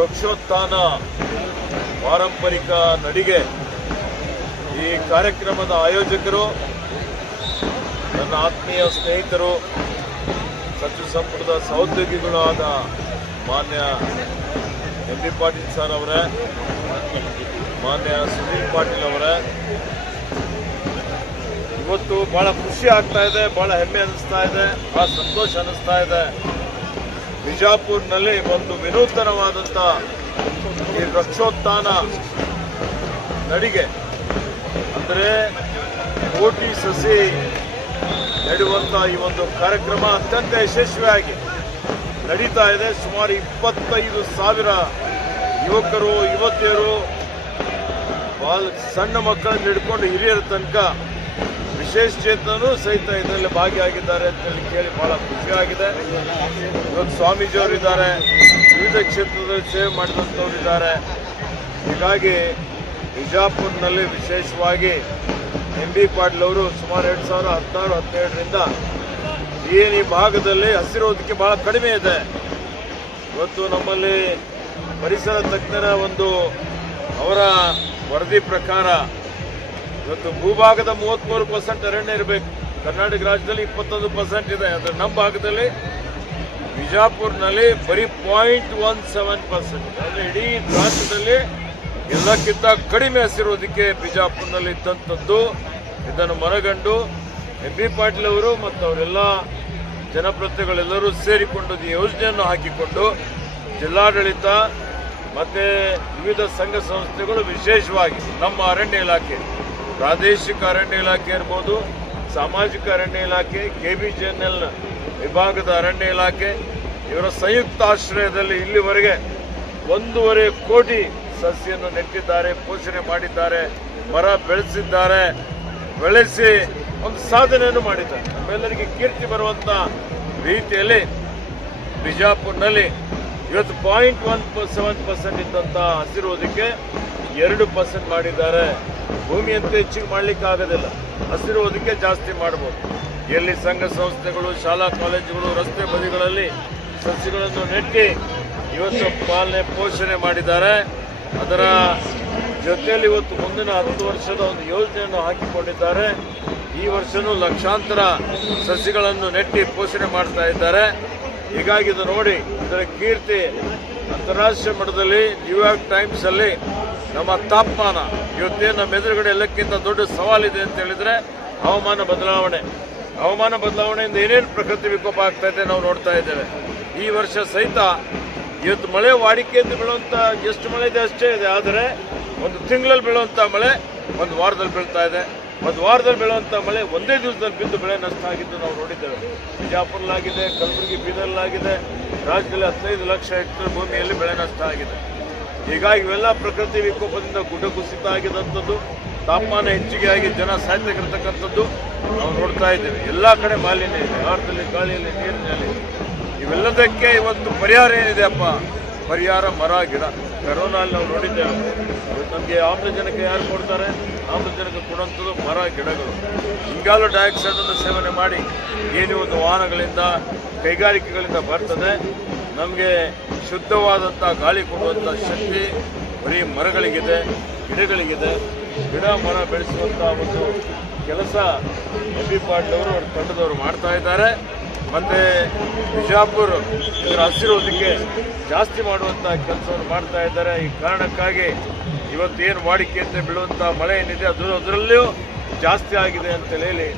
ವೃಕ್ಷೋತ್ಥಾನ ಪಾರಂಪರಿಕ ನಡಿಗೆ ಈ ಕಾರ್ಯಕ್ರಮದ ಆಯೋಜಕರು ನನ್ನ ಆತ್ಮೀಯ ಸ್ನೇಹಿತರು ಸಚಿವ ಸಂಪುಟದ ಸಹೋದ್ಯೋಗಿಗಳು ಆದ ಮಾನ್ಯ ಎಂ ಬಿ ಪಾಟೀಲ್ ಸರ್ ಅವರೇ, ಮಾನ್ಯ ಸುನೀಲ್ ಪಾಟೀಲ್ ಅವರೇ, ಇವತ್ತು ಬಹಳ ಖುಷಿ ಆಗ್ತಾ ಇದೆ, ಬಹಳ ಹೆಮ್ಮೆ ಅನಿಸ್ತಾ ಇದೆ, ಬಹಳ ಸಂತೋಷ ಅನಿಸ್ತಾ ಇದೆ. ಬಿಜಾಪುರ್ನಲ್ಲಿ ಒಂದು ವಿನೂತನವಾದಂಥ ಈ ವೃಕ್ಷೋತ್ಥಾನ ನಡಿಗೆ ಅಂದರೆ ಕೋಟಿ ಸಸಿ ನೆಡುವಂಥ ಈ ಒಂದು ಕಾರ್ಯಕ್ರಮ ಅತ್ಯಂತ ಯಶಸ್ವಿಯಾಗಿ ನಡೀತಾ ಇದೆ. ಸುಮಾರು 25,000 ಯುವಕರು ಯುವತಿಯರು ಬಹಳ ಸಣ್ಣ ಮಕ್ಕಳನ್ನು ಹಿಡ್ಕೊಂಡು ಹಿರಿಯರ ತನಕ ವಿಶೇಷ ಚೇತನರು ಸಹಿತ ಇದರಲ್ಲಿ ಭಾಗಿಯಾಗಿದ್ದಾರೆ ಅಂತೇಳಿ ಕೇಳಿ ಬಹಳ ಖುಷಿಯಾಗಿದೆ. ಇವತ್ತು ಸ್ವಾಮೀಜಿಯವರಿದ್ದಾರೆ, ವಿವಿಧ ಕ್ಷೇತ್ರದಲ್ಲಿ ಸೇವೆ ಮಾಡಿದಂಥವರಿದ್ದಾರೆ. ಹೀಗಾಗಿ ಬಿಜಾಪುರ್ನಲ್ಲಿ ವಿಶೇಷವಾಗಿ ಎಂ ಬಿ ಪಾಟೀಲ್ ಅವರು ಸುಮಾರು 2016-17ರಿಂದ ಏನು ಈ ಭಾಗದಲ್ಲಿ ಹಸಿರೋದಕ್ಕೆ ಬಹಳ ಕಡಿಮೆ ಇದೆ. ಇವತ್ತು ನಮ್ಮಲ್ಲಿ ಪರಿಸರ ತಜ್ಞರ ಒಂದು ಅವರ ವರದಿ ಪ್ರಕಾರ ಇವತ್ತು ಭೂಭಾಗದ 33% ಅರಣ್ಯ ಇರಬೇಕು. ಕರ್ನಾಟಕ ರಾಜ್ಯದಲ್ಲಿ 21% ಇದೆ. ಆದರೆ ನಮ್ಮ ಭಾಗದಲ್ಲಿ ಬಿಜಾಪುರ್ನಲ್ಲಿ ಬರೀ 0.17%. ಅಂದರೆ ಇಡೀ ರಾಜ್ಯದಲ್ಲಿ ಎಲ್ಲಕ್ಕಿಂತ ಕಡಿಮೆ ಹಸಿರೋದಕ್ಕೆ ಬಿಜಾಪುರ್ನಲ್ಲಿ ಇದ್ದಂಥದ್ದು. ಇದನ್ನು ಮನಗಂಡು ಎಂ ಬಿ ಪಾಟೀಲ್ ಅವರು ಮತ್ತು ಅವರೆಲ್ಲ ಜನಪ್ರತಿನಿಧಿಗಳೆಲ್ಲರೂ ಸೇರಿಕೊಂಡು ಈ ಯೋಜನೆಯನ್ನು ಹಾಕಿಕೊಂಡು ಜಿಲ್ಲಾಡಳಿತ ಮತ್ತು ವಿವಿಧ ಸಂಘ ಸಂಸ್ಥೆಗಳು ವಿಶೇಷವಾಗಿ ನಮ್ಮ ಅರಣ್ಯ ಇಲಾಖೆ, ಪ್ರಾದೇಶಿಕ ಅರಣ್ಯ ಇಲಾಖೆ ಇರ್ಬೋದು, ಸಾಮಾಜಿಕ ಅರಣ್ಯ ಇಲಾಖೆ, KBJNL ವಿಭಾಗದ ಅರಣ್ಯ ಇಲಾಖೆ ಇವರ ಸಂಯುಕ್ತ ಆಶ್ರಯದಲ್ಲಿ ಇಲ್ಲಿವರೆಗೆ 1.5 ಕೋಟಿ ಸಸಿಯನ್ನು ನೆಟ್ಟಿದ್ದಾರೆ, ಪೋಷಣೆ ಮಾಡಿದ್ದಾರೆ, ಮರ ಬೆಳೆಸಿದ್ದಾರೆ, ಬೆಳೆಸಿ ಒಂದು ಸಾಧನೆಯನ್ನು ಮಾಡಿದ್ದಾರೆ. ನಮ್ಮೆಲ್ಲರಿಗೆ ಕೀರ್ತಿ ಬರುವಂಥ ರೀತಿಯಲ್ಲಿ ಬಿಜಾಪುರ್ನಲ್ಲಿ ಇವತ್ತು 0.17% ಇದ್ದಂಥ ಹಸಿರುವುದಕ್ಕೆ 2% ಮಾಡಿದ್ದಾರೆ. ಭೂಮಿಯಂತೂ ಹೆಚ್ಚಿಗೆ ಮಾಡಲಿಕ್ಕೆ ಆಗೋದಿಲ್ಲ, ಹಸಿರುವುದಕ್ಕೆ ಜಾಸ್ತಿ ಮಾಡ್ಬೋದು. ಎಲ್ಲಿ ಸಂಘ ಸಂಸ್ಥೆಗಳು, ಶಾಲಾ ಕಾಲೇಜುಗಳು, ರಸ್ತೆ ಬದಿಗಳಲ್ಲಿ ಸಸಿಗಳನ್ನು ನೆಟ್ಟಿ ಇವತ್ತು ಪಾಲನೆ ಪೋಷಣೆ ಮಾಡಿದ್ದಾರೆ. ಅದರ ಜೊತೆಯಲ್ಲಿ ಇವತ್ತು ಮುಂದಿನ 10 ವರ್ಷದ ಒಂದು ಯೋಜನೆಯನ್ನು ಹಾಕಿಕೊಂಡಿದ್ದಾರೆ. ಈ ವರ್ಷನೂ ಲಕ್ಷಾಂತರ ಸಸಿಗಳನ್ನು ನೆಟ್ಟಿ ಪೋಷಣೆ ಮಾಡ್ತಾ ಇದ್ದಾರೆ. ಹೀಗಾಗಿ ಇದು ನೋಡಿ, ಇದರ ಕೀರ್ತಿ ಅಂತಾರಾಷ್ಟ್ರೀಯ ಮಟ್ಟದಲ್ಲಿ ನ್ಯೂಯಾರ್ಕ್ ಟೈಮ್ಸಲ್ಲಿ ನಮ್ಮ ತಾಪಮಾನ ಇವತ್ತೇನು ನಮ್ಮ ಎದುರುಗಡೆ ಎಲ್ಲಕ್ಕಿಂತ ದೊಡ್ಡ ಸವಾಲಿದೆ ಅಂತ ಹೇಳಿದ್ರೆ ಹವಾಮಾನ ಬದಲಾವಣೆ. ಹವಾಮಾನ ಬದಲಾವಣೆಯಿಂದ ಏನೇನು ಪ್ರಕೃತಿ ವಿಕೋಪ ಆಗ್ತಾ ಇದೆ ನಾವು ನೋಡ್ತಾ ಇದ್ದೇವೆ. ಈ ವರ್ಷ ಸಹಿತ ಇವತ್ತು ಮಳೆ ವಾಡಿಕೆಯಿಂದ ಬೀಳುವಂಥ ಎಷ್ಟು ಮಳೆ ಇದೆ ಅಷ್ಟೇ ಇದೆ. ಆದರೆ ಒಂದು ತಿಂಗಳಲ್ಲಿ ಬೀಳುವಂಥ ಮಳೆ ಒಂದು ವಾರದಲ್ಲಿ ಬೀಳ್ತಾ ಇದೆ. ಒಂದು ವಾರದಲ್ಲಿ ಬೀಳುವಂಥ ಮಳೆ ಒಂದೇ ದಿವಸದಲ್ಲಿ ಬಿದ್ದು ಬೆಳೆ ನಷ್ಟ ಆಗಿದ್ದು ನಾವು ನೋಡಿದ್ದೇವೆ. ಬಿಜಾಪುರಲ್ಲಾಗಿದೆ, ಕಲಬುರಗಿ ಬೀದರ್ಲಾಗಿದೆ. ರಾಜ್ಯದಲ್ಲಿ 15 ಲಕ್ಷ ಹೆಕ್ಟೇರ್ ಭೂಮಿಯಲ್ಲಿ ಬೆಳೆ ನಷ್ಟ ಆಗಿದೆ. ಹೀಗಾಗಿ ಇವೆಲ್ಲ ಪ್ರಕೃತಿ ವಿಕೋಪದಿಂದ ಗುಡ್ಡ ಕುಸಿತ ಆಗಿದಂಥದ್ದು, ತಾಪಮಾನ ಹೆಚ್ಚಿಗೆ ಆಗಿ ಜನ ಸಾಯ್ತಕ್ಕಿರ್ತಕ್ಕಂಥದ್ದು ನಾವು ನೋಡ್ತಾ ಇದ್ದೇವೆ. ಎಲ್ಲ ಕಡೆ ಮಾಲಿನ್ಯ ಇದೆ, ಆಹಾರದಲ್ಲಿ, ಗಾಳಿಯಲ್ಲಿ, ನೀರಿನಲ್ಲಿ. ಇವೆಲ್ಲದಕ್ಕೆ ಇವತ್ತು ಪರಿಹಾರ ಏನಿದೆ ಅಪ್ಪ? ಪರಿಹಾರ ಮರ ಗಿಡ. ಕರೋನಲ್ಲಿ ನಾವು ನೋಡಿದ್ದೇವೆ, ನಮಗೆ ಆಮ್ಲಜನಕ ಯಾರು ಕೊಡ್ತಾರೆ? ಆಮ್ಲಜನಕ ಕೊಡುವಂಥದ್ದು ಮರ ಗಿಡಗಳು. ಇಂಗಾಲ ಡೈಆಕ್ಸೈಡನ್ನು ಸೇವನೆ ಮಾಡಿ ಏನು ಒಂದು ವಾಹನಗಳಿಂದ, ಕೈಗಾರಿಕೆಗಳಿಂದ ಬರ್ತದೆ, ನಮಗೆ ಶುದ್ಧವಾದಂಥ ಗಾಳಿ ಕೊಡುವಂಥ ಶಕ್ತಿ ಬರೀ ಮರಗಳಿಗಿದೆ, ಗಿಡಗಳಿಗಿದೆ. ಗಿಡ ಮರ ಬೆಳೆಸುವಂಥ ಒಂದು ಕೆಲಸ ಎಂ ಬಿ ಪಾಟೀಲ್ ಅವರು ಅವ್ರ ತಂಡದವರು ಮಾಡ್ತಾ ಇದ್ದಾರೆ. ಮತ್ತು ಬಿಜಾಪುರ ಇದರ ಹಸಿರೋದಕ್ಕೆ ಜಾಸ್ತಿ ಮಾಡುವಂಥ ಕೆಲಸವನ್ನು ಮಾಡ್ತಾ ಇದ್ದಾರೆ. ಈ ಕಾರಣಕ್ಕಾಗಿ ಇವತ್ತೇನು ವಾಡಿಕೆಯಂತೆ ಬೀಳುವಂಥ ಮಳೆ ಏನಿದೆ ಅದರಲ್ಲಿಯೂ ಜಾಸ್ತಿ ಆಗಿದೆ ಅಂತೇಳಿ ಹೇಳಿ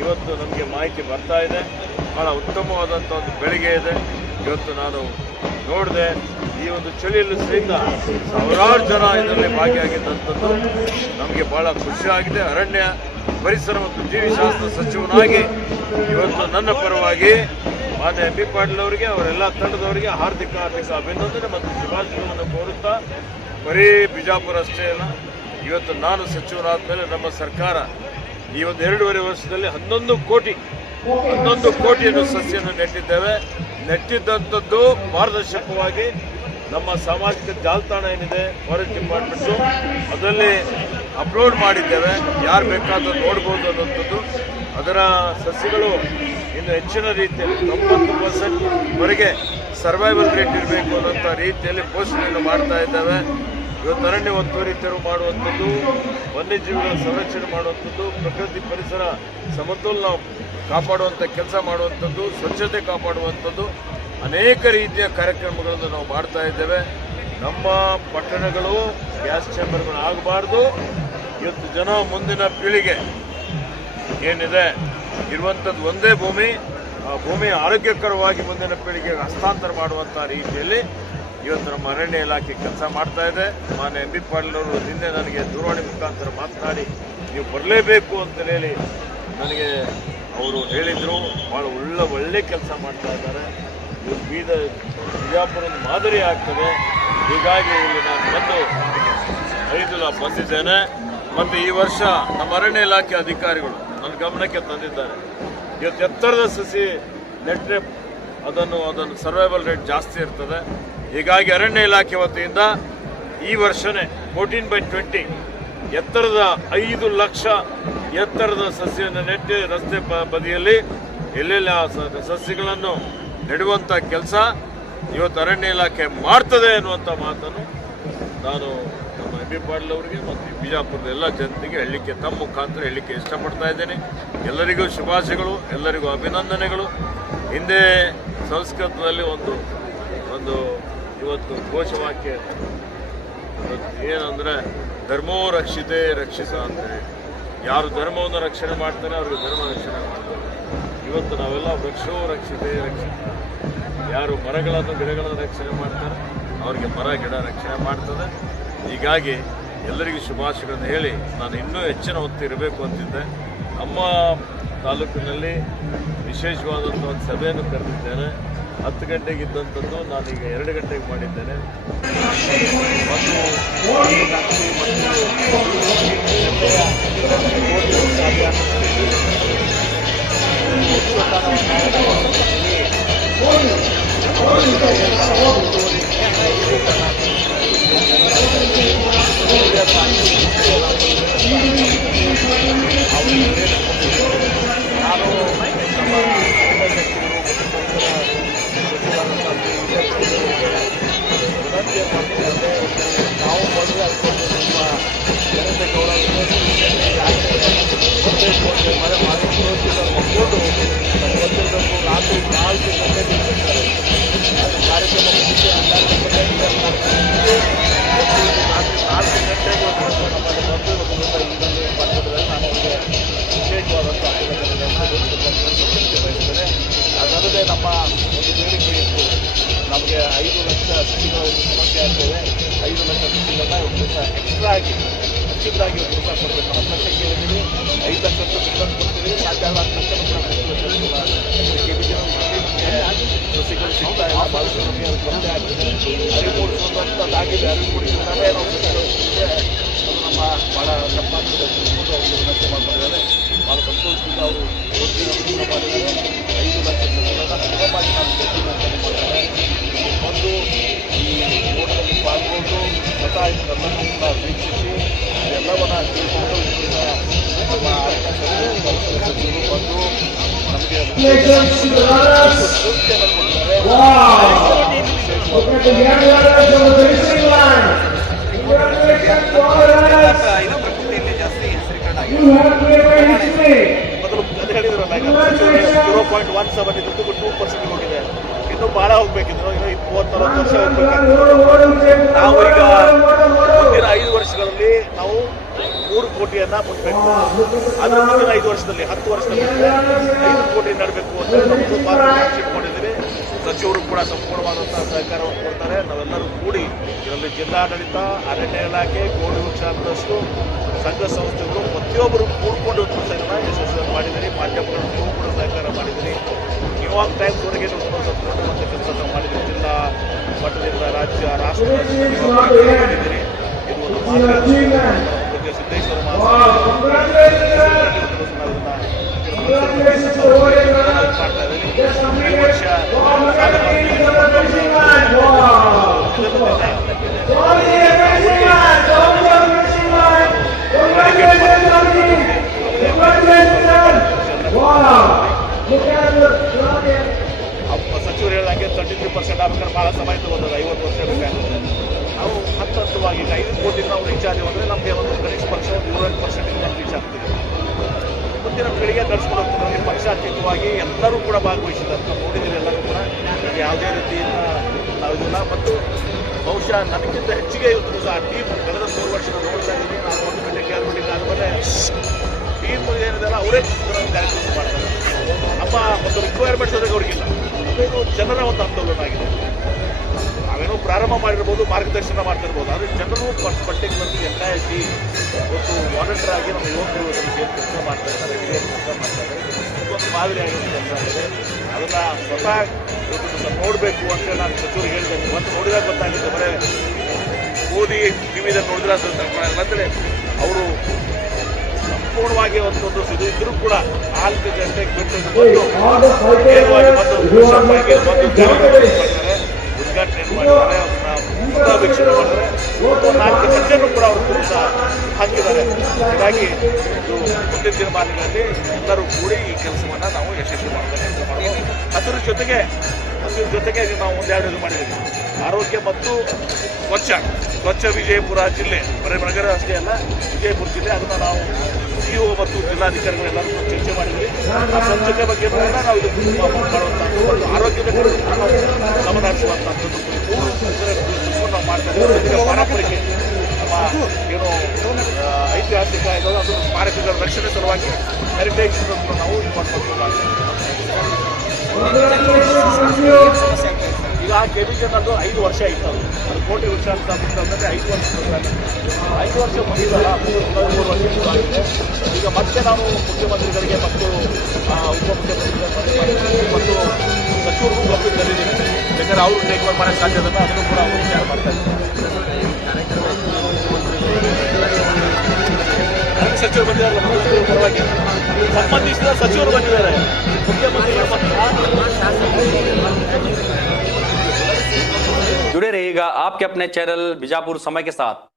ಇವತ್ತು ನಮಗೆ ಮಾಹಿತಿ ಬರ್ತಾ ಇದೆ. ಭಾಳ ಉತ್ತಮವಾದಂಥ ಒಂದು ಬೆಳಿಗ್ಗೆ ಇದೆ. ಇವತ್ತು ನಾನು ನೋಡಿದೆ, ಈ ಒಂದು ಚಳಿಯಲ್ಲಿ ಸಹಿತ ಸಾವಿರಾರು ಜನ ಇದರಲ್ಲಿ ಭಾಗಿಯಾಗಿದ್ದಂಥದ್ದು ನಮಗೆ ಭಾಳ ಖುಷಿಯಾಗಿದೆ. ಅರಣ್ಯ, ಪರಿಸರ ಮತ್ತು ಜೀವಿಶಾಸ್ತ್ರ ಸಚಿವನಾಗಿ ಇವತ್ತು ನನ್ನ ಪರವಾಗಿ ಮಾನ್ಯ ಎಂ ಬಿ ಪಾಟೀಲ್ ಅವರಿಗೆ, ಅವರೆಲ್ಲ ತಂಡದವರಿಗೆ ಹಾರ್ದಿಕ ಅಭಿನಂದನೆ ಮತ್ತು ಶುಭಾಶಯವನ್ನು ಕೋರುತ್ತಾ, ಬರೀ ಬಿಜಾಪುರ ಅಷ್ಟೇ ಅಲ್ಲ, ಇವತ್ತು ನಾನು ಸಚಿವರಾದ ಮೇಲೆ ನಮ್ಮ ಸರ್ಕಾರ ಈ ಒಂದು 2.5 ವರ್ಷದಲ್ಲಿ 11 ಕೋಟಿಯನ್ನು ಸಸಿಯನ್ನು ನೆಟ್ಟಿದ್ದೇವೆ. ನೆಟ್ಟಿದ್ದಂಥದ್ದು ಪಾರದರ್ಶಕವಾಗಿ ನಮ್ಮ ಸಾಮಾಜಿಕ ಜಾಲತಾಣ ಏನಿದೆ ಫಾರೆಸ್ಟ್ ಡಿಪಾರ್ಟ್ಮೆಂಟು, ಅದರಲ್ಲಿ ಅಪ್ಲೋಡ್ ಮಾಡಿದ್ದೇವೆ. ಯಾರು ಬೇಕಾದರೂ ನೋಡ್ಬೋದು ಅನ್ನೋಂಥದ್ದು. ಅದರ ಸಸಿಗಳು ಇನ್ನು ಹೆಚ್ಚಿನ ರೀತಿಯಲ್ಲಿ 90% ವರೆಗೆ ಸರ್ವೈವಲ್ ರೇಟ್ ಇರಬೇಕು ಅನ್ನೋಂಥ ರೀತಿಯಲ್ಲಿ ಪೋಷಣೆಯನ್ನು ಮಾಡ್ತಾ ಇದ್ದಾವೆ. ಇವತ್ತು ಅರಣ್ಯ ಒತ್ತುವರಿ ತೆರವು ಮಾಡುವಂಥದ್ದು, ವನ್ಯಜೀವಿಗಳ ಸಂರಕ್ಷಣೆ ಮಾಡುವಂಥದ್ದು, ಪ್ರಕೃತಿ ಪರಿಸರ ಸಮತೋಲನ ಕಾಪಾಡುವಂಥ ಕೆಲಸ ಮಾಡುವಂಥದ್ದು, ಸ್ವಚ್ಛತೆ ಕಾಪಾಡುವಂಥದ್ದು ಅನೇಕ ರೀತಿಯ ಕಾರ್ಯಕ್ರಮಗಳನ್ನು ನಾವು ಮಾಡ್ತಾ ಇದ್ದೇವೆ. ನಮ್ಮ ಪಟ್ಟಣಗಳು ಗ್ಯಾಸ್ ಚೇಂಬರ್ಗಳು ಆಗಬಾರ್ದು. ಇವತ್ತು ಜನ ಮುಂದಿನ ಪೀಳಿಗೆ ಏನಿದೆ ಇರುವಂಥದ್ದು ಒಂದೇ ಭೂಮಿ, ಆ ಭೂಮಿ ಆರೋಗ್ಯಕರವಾಗಿ ಮುಂದಿನ ಪೀಳಿಗೆಗೆ ಹಸ್ತಾಂತರ ಮಾಡುವಂಥ ರೀತಿಯಲ್ಲಿ ಇವತ್ತು ನಮ್ಮ ಅರಣ್ಯ ಇಲಾಖೆ ಕೆಲಸ ಮಾಡ್ತಾ ಇದೆ. ಮಾನ್ಯ ಎಂ ಬಿ ಪಾಟೀಲ್ ಅವರು ನಿನ್ನೆ ನನಗೆ ದೂರವಾಣಿ ಮುಖಾಂತರ ಮಾತನಾಡಿ ನೀವು ಬರಲೇಬೇಕು ಅಂತ ಹೇಳಿ ನನಗೆ ಅವರು ಹೇಳಿದರು. ಭಾಳ ಒಳ್ಳೆ ಕೆಲಸ ಮಾಡ್ತಾ ಇದ್ದಾರೆ. ಇವತ್ತು ಬಿಜಾಪುರದ ಮಾದರಿ ಆಗ್ತದೆ. ಹೀಗಾಗಿ ಇಲ್ಲಿ ನಾನು ಬಂದು 5 ಬಂದಿದ್ದೇನೆ. ಮತ್ತು ಈ ವರ್ಷ ನಮ್ಮ ಅರಣ್ಯ ಇಲಾಖೆ ಅಧಿಕಾರಿಗಳು ನನ್ನ ಗಮನಕ್ಕೆ ತಂದಿದ್ದಾರೆ. ಇವತ್ತು ಎತ್ತರದ ಸಸಿ ನೆಟ್ಟರೆ ಅದನ್ನು ಸರ್ವೈವಲ್ ರೇಟ್ ಜಾಸ್ತಿ ಇರ್ತದೆ. ಹೀಗಾಗಿ ಅರಣ್ಯ ಇಲಾಖೆ ವತಿಯಿಂದ ಈ ವರ್ಷನೇ 14/20 ಎತ್ತರದ 5 ಲಕ್ಷ ಎತ್ತರದ ಸಸಿಯನ್ನು ನೆಟ್ಟು ರಸ್ತೆ ಬದಿಯಲ್ಲಿ ಎಲ್ಲೆಲ್ಲ ಸಸಿಗಳನ್ನು ನೆಡುವಂಥ ಕೆಲಸ ಇವತ್ತು ಅರಣ್ಯ ಇಲಾಖೆ ಮಾಡ್ತದೆ ಅನ್ನುವಂಥ ಮಾತನ್ನು ನಾನು ನಮ್ಮ ಎಂ ಬಿ ಪಾಟೀಲ್ ಅವರಿಗೆ ಮತ್ತು ಬಿಜಾಪುರದ ಎಲ್ಲ ಜನತೆಗೆ ಹೇಳಲಿಕ್ಕೆ ತಮ್ಮ ಮುಖಾಂತರ ಹೇಳಲಿಕ್ಕೆ ಇಷ್ಟಪಡ್ತಾ ಇದ್ದೇನೆ. ಎಲ್ಲರಿಗೂ ಶುಭಾಶಯಗಳು, ಎಲ್ಲರಿಗೂ ಅಭಿನಂದನೆಗಳು. ಹಿಂದೆ ಸಂಸ್ಕೃತದಲ್ಲಿ ಒಂದು ಇವತ್ತು ಘೋಷವಾಕ್ಯ ಏನಂದರೆ ಧರ್ಮೋ ರಕ್ಷಿತೆ ರಕ್ಷಿತ ಅಂತೇಳಿ. ಯಾರು ಧರ್ಮವನ್ನು ರಕ್ಷಣೆ ಮಾಡ್ತಾರೆ ಅವ್ರಿಗೆ ಧರ್ಮ ರಕ್ಷಣೆ ಮಾಡ್ತಾರೆ. ಇವತ್ತು ನಾವೆಲ್ಲ ವೃಕ್ಷೋ ರಕ್ಷಿತೆ ರಕ್ಷಿತ. ಯಾರು ಮರಗಳನ್ನು ಗಿಡಗಳನ್ನು ರಕ್ಷಣೆ ಮಾಡ್ತಾರೆ ಅವರಿಗೆ ಮರ ಗಿಡ ರಕ್ಷಣೆ ಮಾಡ್ತದೆ. ಹೀಗಾಗಿ ಎಲ್ಲರಿಗೂ ಶುಭಾಶಯಗಳನ್ನು ಹೇಳಿ ನಾನು ಇನ್ನೂ ಹೆಚ್ಚಿನ ಹೊತ್ತು ಇರಬೇಕು ಅಂತಿದ್ದೆ. ನಮ್ಮ ತಾಲೂಕಿನಲ್ಲಿ ವಿಶೇಷವಾದಂಥ ಒಂದು ಸಭೆಯನ್ನು ಕರೆದಿದ್ದೇನೆ. 10 ಗಂಟೆಗೆ ಇದ್ದಂಥದ್ದು ನಾನೀಗ 2 ಗಂಟೆಗೆ ಮಾಡಿದ್ದೇನೆ. ನಾವು ಮೊದಲು ಅನ್ಕೊಂಡು ನಮ್ಮ ಜನತೆ ಗೌರವ ಮರ ಮಕ್ಕೊಂಡು ಬಂದಿರಬೇಕು. ರಾತ್ರಿ 4 ಗಂಟೆಗೆ ಬರ್ತಾರೆ. ಅದು ಕಾರ್ಯಕ್ರಮ ಮುಗಿಸಿ 12 ಗಂಟೆಗೆ ರಾತ್ರಿ 4 ಗಂಟೆಗೆ ನಮ್ಮಲ್ಲಿ ಬಂದು ಈಗಲೇ ಬರ್ತಿದ್ದಾರೆ. ನಾನು ಅವರಿಗೆ ವಿಶೇಷವಾದಂಥ ಬಯಸ್ತೇನೆ. ಅದಲ್ಲದೆ ನಮ್ಮ ಒಂದು ಬೇಡಿಕೆ ಇತ್ತು, ನಮಗೆ 5 ಲಕ್ಷ ಸಸಿಗಳ ಸಮಸ್ಯೆ ಆಗ್ತದೆ. 5 ಲಕ್ಷ ಸಸಿಗಳನ್ನ ಒಂದು ದಿವಸ ಎಕ್ಸ್ಟ್ರಾ ಆಗಿ ಹೆಚ್ಚಿದ್ದಾಗಿ ಒಂದು ದಿವಸ ಕೊಡಬೇಕು. 10 ಲಕ್ಷ ಕೇಳಿದ್ದೀವಿ, 5 ಲಕ್ಷ ಬಿಲ್ಲನ್ನು ಕೊಡ್ತೀವಿ. ಸಾಧ್ಯ 10 ಲಕ್ಷ ಸಸಿಗಳು ಸಿಗ್ತಾ ಇಲ್ಲ. ಭಾಳಷ್ಟು ನಮಗೆ ಅದು ತೊಂದರೆ ಆಗ್ತದೆ. ಅರಿವು ಮೂಡಿಸುವಂಥದ್ದಾಗಿದೆ. ಅರಿವು ಮೂಡಿಸಿದ್ರೆ ನಾವು ಸಸಿಗಳು ಅದು ನಮ್ಮ ಭಾಳ ತಪ್ಪಾಗ್ತದೆ. ಅವರು ವಿನಂತಿ ಮಾಡ್ಕೊಂಡಿದ್ದಾರೆ. ಭಾಳ ಸಂತೋಷದಿಂದ ಅವರು ಯೋಜನೆ ಮಾಡಿದ್ದಾರೆ. 5 ಲಕ್ಷ ಸಸಿಗಳನ್ನ ಸುಲಭವಾಗಿ ನಾವು ಮಾಡಿದ್ದಾರೆ. ಒಂದು ಈ ಓಟದಲ್ಲಿ ಪಾಲ್ಗೊಂಡು ಸ್ವತಃ ಇದನ್ನೆಲ್ಲವೂ ಕೂಡ ವೀಕ್ಷಿಸಿ ಎಲ್ಲವನ್ನ ತಿಳ್ಕೊಂಡು ನಮ್ಮ ಅರಣ್ಯ ಸಚಿವರು ಬಂದು ನಮಗೆ ಸೂಚನೆಯನ್ನು ಕೊಡ್ತಾರೆ. ಮೊದಲು ಅದು ಹೇಳಿದ್ರಲ್ಲ, 0.17 ಇದ್ದು 2% ಹೋಗಿದೆ. ಇನ್ನೂ ಭಾಳ ಹೋಗ್ಬೇಕಿದ್ರು. 30-40 ವರ್ಷ ಹೋಗ್ಬೇಕು. ನಾವು ಈಗ ಮುಂದಿನ 5 ವರ್ಷಗಳಲ್ಲಿ ನಾವು 3 ಕೋಟಿಯನ್ನ ಮುಟ್ಟಬೇಕು. ಅದರ ಮುಂದಿನ 5 ವರ್ಷದಲ್ಲಿ 10 ವರ್ಷದಲ್ಲಿ 5 ಕೋಟಿ ನಡಬೇಕು ಅಂತ ನಮ್ಮದು ಪಾರ್ಟ್ನರ್ಶಿಪ್ ಮಾಡಿದ್ದೀವಿ. ಸಚಿವರು ಕೂಡ ಸಂಪೂರ್ಣವಾದಂತಹ ಸಹಕಾರವನ್ನು ಕೊಡ್ತಾರೆ. ನಾವೆಲ್ಲರೂ ಕೂಡಿ ಇದರಲ್ಲಿ ಜಿಲ್ಲಾಡಳಿತ, ಅರಣ್ಯ ಇಲಾಖೆ, ಕೋಟಿ ವೃಕ್ಷಾಂತರಷ್ಟು ಸಂಘ ಸಂಸ್ಥೆಗಳು ಪ್ರತಿಯೊಬ್ಬರು ಕೂಡಿಕೊಂಡು ಕೆಲಸವನ್ನು ಯಶಸ್ವಿಯನ್ನು ಮಾಡಿದ್ದೀರಿ. ಮಾಧ್ಯಮಗಳು ನೀವು ಕೂಡ ಸಹಕಾರ ಮಾಡಿದ್ದೀರಿ. ನ್ಯೂಯಾರ್ಕ್ ಟೈಮ್ಸ್ ವರೆಗೆ ಸಂಪೂರ್ಣವಾದ ಕೆಲಸ ಮಾಡಿದ್ದೀರಿ. ಜಿಲ್ಲಾ ಮಟ್ಟದಿಂದ ರಾಜ್ಯ, ರಾಷ್ಟ್ರ ಮಾಡಿದ್ದೀರಿ. ಇದು ಒಂದು ಮಾದರಿ. ಸಿದ್ದೇಶ್ವರ ಮಾಡ್ತಾ ಇದ್ದೀವಿ. 5 ವರ್ಷ Look at the ತಗೋತಾರೆ, 50 ವರ್ಷ ಬೇಕಾಗುತ್ತೆ. ನಾವು ಹಂತವಾಗಿ ಈಗ 5 ಕೋಟಿ ನಾವು ರೀಚ್ ಆದೀವಿ ಅಂದರೆ ನಮಗೆ ಒಂದು ಕನಿಷ್ಠ ಪಕ್ಷ ಒಂದು 7% ನಾವು ರೀಚ್ ಆಗ್ತೀವಿ. ಮುಂದಿನ ಪೀಳಿಗೆ ನಡ್ಸ್ಕೊಂಡು ಹೋಗ್ತಾರೆ. ಪಕ್ಷಾತೀತವಾಗಿ ಎಲ್ಲರೂ ಕೂಡ ಭಾಗವಹಿಸಿದ್ದಾರೆ. ನಾವು ನೋಡಿದ್ದೀರಿ, ಎಲ್ಲರೂ ಕೂಡ ಯಾವುದೇ ರೀತಿಯಿಂದ ನಾವು ಇದನ್ನ ಮತ್ತು ಬಹುಶಃ ನನಗಿಂತ ಹೆಚ್ಚಿಗೆ ಇವತ್ತು ಸಹ ಟೀಮ್ ಕಳೆದ 3 ವರ್ಷ ನೋಡ್ತಾ ಇದ್ದೀನಿ. ನಾನು 1 ಮೀಟಿಂಗ್ 2 ಮೀಟಿಂಗ್ ಆದಮೇಲೆ ಟೀಮ್ ಏನಿದೆಯಲ್ಲ ಅವರೇ ಕಾರ್ಯಕ್ರಮ ಮಾಡ್ತಾರೆ. ನಮ್ಮ ಒಂದು ರಿಕ್ವೈರ್ಮೆಂಟ್ಸ್ ಅದಕ್ಕೆ ಅವ್ರಿಗಿಲ್ಲ. ಅದೇನು ಜನರ ಒಂದು ಆಂದೋಲನ ಆಗಿದೆ. ನಾವೇನೋ ಪ್ರಾರಂಭ ಮಾಡಿರ್ಬೋದು, ಮಾರ್ಗದರ್ಶನ ಮಾಡ್ತಿರ್ಬೋದು, ಆದರೆ ಜನರು ಪರ್ಟಿಕ್ಯುಲರ್ಲಿ NIT ಇವತ್ತು ವಾಲಂಟಿಯರ್ ಆಗಿ ನಮ್ಮ ಯುವಕರು ಏನು ಕೆಲಸ ಮಾಡ್ತಾ ಇದ್ದಾರೆ, ಕೆಲಸ ಮಾಡ್ತಾ ಇದ್ದಾರೆ. ಒಂದು ಮಾದರಿಯಾಗಿ ಕೆಲಸ ಆಗಿದೆ. ಅದನ್ನು ಸ್ವತಃ ಇವತ್ತು ನೋಡಬೇಕು ಅಂತೇಳಿ ನಾನು ಸಚಿವರಿಗೆ ಹೇಳಿದೆ. ಇವತ್ತು ನೋಡಿದಾಗ ಗೊತ್ತಾಗಿದೆ, ಬರೀ ಓದಿ ಟಿವಿದಲ್ಲಿ ನೋಡಿದ್ರೆ ಅಂತೇಳಿ ಅವರು ಸಂಪೂರ್ಣವಾಗಿ ಒಂದು ಇದು ಇದ್ರೂ ಕೂಡ 4 ಗಂಟೆಗೆ ಬಿಟ್ಟು ನೇರವಾಗಿ ಉದ್ಘಾಟನೆ ಮಾಡಿದ್ದಾರೆ, ಅದನ್ನ ವೀಕ್ಷಣೆ ಮಾಡಿದ್ದಾರೆ. 4 ಗಂಟೆನೂ ಕೂಡ ಅವರು ಸಹ ಹಾಕಿದ್ದಾರೆ. ಹೀಗಾಗಿ ಇದು ಮುಂದಿನ ದಿನಮಾನಗಳಲ್ಲಿ ಎಲ್ಲರೂ ಕೂಡಿ ಈ ಕೆಲಸವನ್ನು ನಾವು ಯಶಸ್ವಿ ಮಾಡಬೇಕು. ಅದರ ಜೊತೆಗೆ ನಾವು ಒಂದೆರಡು ಇದು ಮಾಡಿದ್ದೀವಿ. ಆರೋಗ್ಯ ಮತ್ತು ಸ್ವಚ್ಛ ವಿಜಯಪುರ ಜಿಲ್ಲೆ, ಬರೀ ನಗರ ಅಷ್ಟೇ ಅಲ್ಲ, ವಿಜಯಪುರ ಜಿಲ್ಲೆ, ಅದನ್ನು ನಾವು CO ಮತ್ತು ಜಿಲ್ಲಾಧಿಕಾರಿಗಳು ಎಲ್ಲರೂ ಚರ್ಚೆ ಮಾಡಿದ್ವಿ. ಆ ಸ್ವಚ್ಛತೆ ಬಗ್ಗೆ ನಾವು ಇದು ಮಾಡುವಂಥದ್ದು, ಆರೋಗ್ಯದ ಕಡೆ ನಾವು ಗಮನ ಹರಿಸುವಂಥದ್ದು 3 ನಾವು ಮಾಡ್ತಾ ಇದ್ದೀವಿ. ಪಾರಂಪರಿಕ ನಮ್ಮ ಏನು ಐತಿಹಾಸಿಕ ಇರೋದು ಅದು ಸ್ಮಾರಕಗಳ ರಕ್ಷಣೆ ಸಲುವಾಗಿ ಹೆರಿಟೇಜ್ ನಾವು ಇದು ಮಾಡ್ಕೊಂಡು ಮಾಡ್ತೀವಿ. ಈಗ ಕೆಮಿಷನ್ ಅದು 5 ವರ್ಷ ಇತ್ತು. ಅದು ಕೋಟಿ ವರ್ಷ ಅಂತ ಅಂದರೆ 5 ವರ್ಷ ಮುಗಿದಲ್ಲ, 3 ವರ್ಷ ಆಗಿದೆ. ಈಗ ಮತ್ತೆ ನಾವು ಮುಖ್ಯಮಂತ್ರಿಗಳಿಗೆ ಮತ್ತು ಉಪಮುಖ್ಯಮಂತ್ರಿಗಳಿಗೆ ಮತ್ತು ಸಚಿವರಿಗೂ ಗಮನ ತಂದಿದ್ದೀವಿ. ಬೇಕಾದ್ರೆ ಅವರು ಟೇಕ್ ಓವರ್ ಮಾಡೋಕ್ಕೆ ಸಾಧ್ಯ ಅದನ್ನು ಅದನ್ನು ಕೂಡ ಅವರು ವಿಚಾರ ಮಾಡ್ತಾ ಇದ್ದಾರೆ. ಸಚಿವರು ಬಂದಿದ್ದಾರೆ, ಪರವಾಗಿ ಸಂಬಂಧಿಸಿದ ಸಚಿವರು ಬಂದಿದ್ದಾರೆ, ಮುಖ್ಯಮಂತ್ರಿಗಳು जुड़े रहिएगा आपके अपने चैनल बीजापुर समय के साथ।